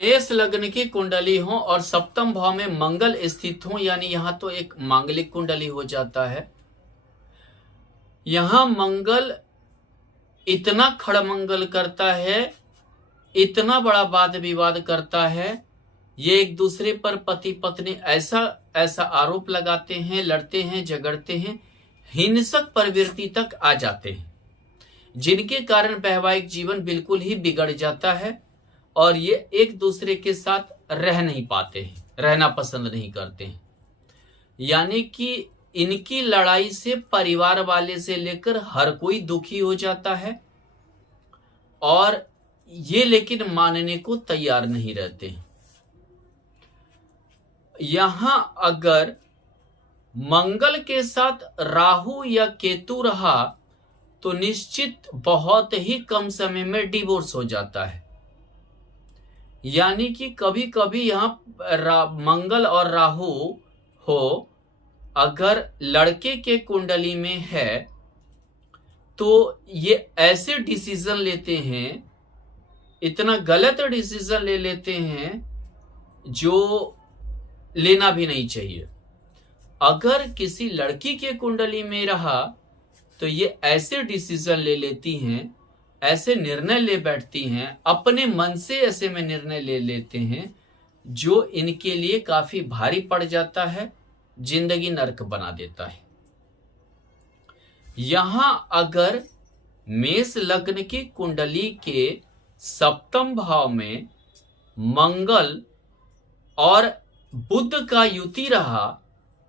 मेष लग्न की कुंडली हो और सप्तम भाव में मंगल स्थित हो, यानी यहां तो एक मांगलिक कुंडली हो जाता है। यहां मंगल इतना खड़मंगल करता है, इतना बड़ा वाद विवाद करता है, ये एक दूसरे पर पति पत्नी ऐसा ऐसा आरोप लगाते हैं, लड़ते हैं, झगड़ते हैं, हिंसक प्रवृत्ति तक आ जाते हैं, जिनके कारण वैवाहिक जीवन बिल्कुल ही बिगड़ जाता है और ये एक दूसरे के साथ रह नहीं पाते हैं, रहना पसंद नहीं करते हैं। यानी कि इनकी लड़ाई से परिवार वाले से लेकर हर कोई दुखी हो जाता है और ये लेकिन मानने को तैयार नहीं रहते। यहां अगर मंगल के साथ राहु या केतु रहा तो निश्चित बहुत ही कम समय में डिवोर्स हो जाता है। यानी कि कभी कभी यहां मंगल और राहु हो, अगर लड़के के कुंडली में है तो ये ऐसे डिसीजन लेते हैं, इतना गलत डिसीजन ले लेते हैं जो लेना भी नहीं चाहिए। अगर किसी लड़की के कुंडली में रहा तो ये ऐसे डिसीजन ले लेती हैं, ऐसे निर्णय ले बैठती हैं, अपने मन से ऐसे में निर्णय ले लेते हैं जो इनके लिए काफी भारी पड़ जाता है, जिंदगी नर्क बना देता है। यहां अगर मेष लग्न की कुंडली के सप्तम भाव में मंगल और बुध का युति रहा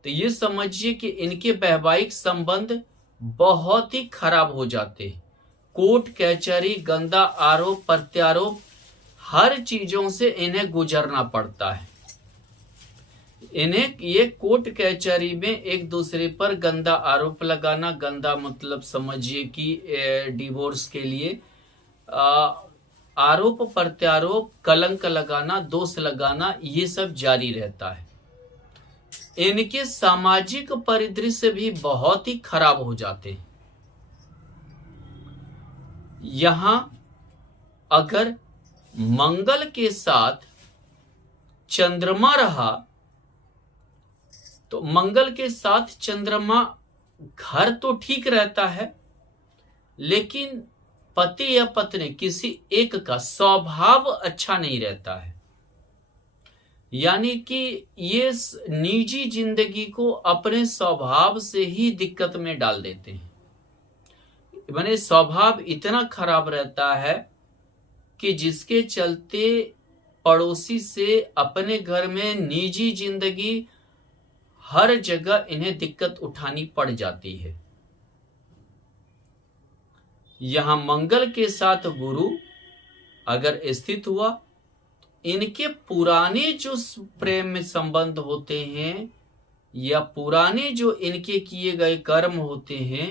तो ये समझिए कि इनके वैवाहिक संबंध बहुत ही खराब हो जाते हैं। कोर्ट कचहरी, गंदा आरोप प्रत्यारोप, हर चीजों से इन्हें गुजरना पड़ता है। इन्हें ये कोर्ट कचहरी में एक दूसरे पर गंदा आरोप लगाना, गंदा मतलब समझिए कि डिवोर्स के लिए आरोप प्रत्यारोप, कलंक लगाना, दोष लगाना, ये सब जारी रहता है। इनके सामाजिक परिदृश्य भी बहुत ही खराब हो जाते हैं। यहां अगर मंगल के साथ चंद्रमा रहा तो मंगल के साथ चंद्रमा घर तो ठीक रहता है, लेकिन पति या पत्नी किसी एक का स्वभाव अच्छा नहीं रहता है। यानी कि ये निजी जिंदगी को अपने स्वभाव से ही दिक्कत में डाल देते हैं। माने स्वभाव इतना खराब रहता है कि जिसके चलते पड़ोसी से अपने घर में निजी जिंदगी हर जगह इन्हें दिक्कत उठानी पड़ जाती है। यहां मंगल के साथ गुरु अगर स्थित हुआ, इनके पुराने जो प्रेम में संबंध होते हैं या पुराने जो इनके किए गए कर्म होते हैं,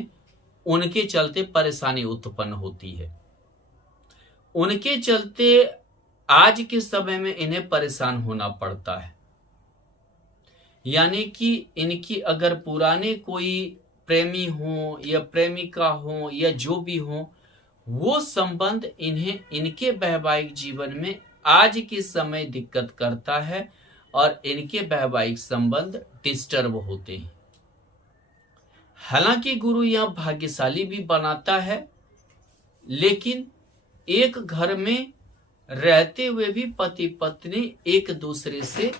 उनके चलते परेशानी उत्पन्न होती है। उनके चलते आज के समय में इन्हें परेशान होना पड़ता है। यानी कि इनकी अगर पुराने कोई प्रेमी हो या प्रेमिका हो या जो भी हो, वो संबंध इन्हें इनके वैवाहिक जीवन में आज के समय दिक्कत करता है और इनके वैवाहिक संबंध डिस्टर्ब होते हैं। हालांकि गुरु यहां भाग्यशाली भी बनाता है, लेकिन एक घर में रहते हुए भी पति पत्नी एक दूसरे से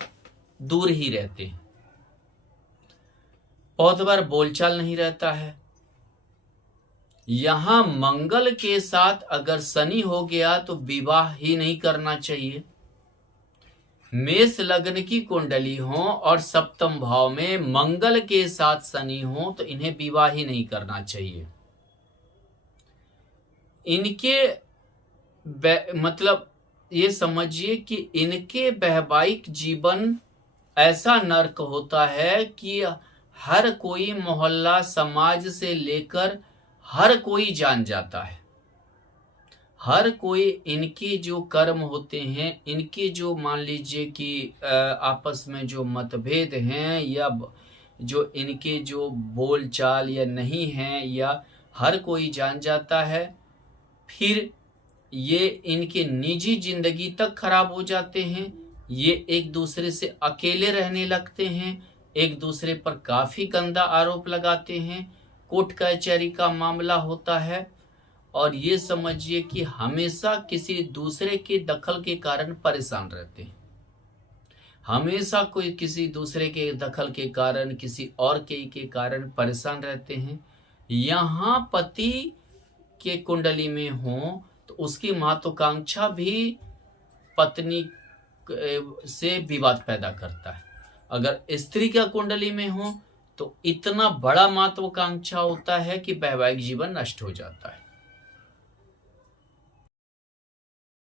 दूर ही रहते हैं। बहुत बार बोलचाल नहीं रहता है। यहां मंगल के साथ अगर शनि हो गया तो विवाह ही नहीं करना चाहिए। मेष लग्न की कुंडली हो और सप्तम भाव में मंगल के साथ शनि हो तो इन्हें विवाह ही नहीं करना चाहिए। इनके मतलब ये समझिए कि इनके वैवाहिक जीवन ऐसा नर्क होता है कि हर कोई, मोहल्ला, समाज से लेकर हर कोई जान जाता है। हर कोई इनके जो कर्म होते हैं, इनके जो मान लीजिए कि आपस में जो मतभेद हैं या जो इनके जो बोलचाल या नहीं है, या हर कोई जान जाता है। फिर ये इनके निजी जिंदगी तक खराब हो जाते हैं। ये एक दूसरे से अकेले रहने लगते हैं, एक दूसरे पर काफी गंदा आरोप लगाते हैं, कोर्ट कचहरी का मामला होता है। और ये समझिए कि हमेशा किसी दूसरे के दखल के कारण परेशान रहते हैं, हमेशा कोई किसी दूसरे के दखल के कारण, किसी और के कारण परेशान रहते हैं। यहाँ पति के कुंडली में हो तो उसकी महत्वाकांक्षा भी पत्नी से विवाद पैदा करता है। अगर स्त्री का कुंडली में हो तो इतना बड़ा महत्वाकांक्षा होता है कि वैवाहिक जीवन नष्ट हो जाता है।